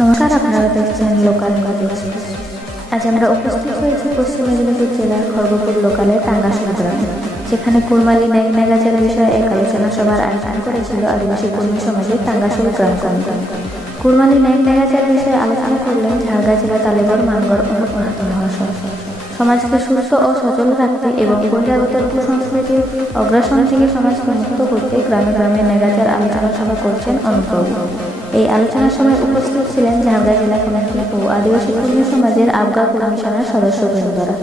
নমস্কার, আপনারা দেখছেন লোকাল নিউজ এক্সপ্রেস। আজ আমরা উপস্থিত হয়েছি পশ্চিম মেদিনীপুর জেলার খড়গপুর লোকালের টাঙ্গাসুর গ্রামে, যেখানে কুড়মালি ন্যায় ন্যাগাচারের বিষয়ে এক আলোচনা সভার আয়োজন করেছিল আদিবাসী কর্মী সমাজের টাঙ্গাসুর গ্রাম কমিটি। কুড়মালি ন্যায় ন্যাগাচার বিষয়ে আলোচনা করলেন ঝাড়গ্রাম জেলা তালেবর মানগড় অনুপ মাহাতো মহাশয়। সমাজকে সুস্থ ও সচল রাখতে এবং বহিরাগত কুসংস্কৃতির অগ্রাসন থেকে সমাজকে মুক্ত করতে গ্রামে গ্রামে ন্যাগাচার আলোচনা সভা করছেন অনুপ্রভু। এই আলোচনার সময় উপস্থিত ছিলেন ঝাড়গ্রাম জেলা কমিটি ও আদিবাসী কর্মী সমাজের আবগাঁ কমিশনের সদস্যবৃন্দরা।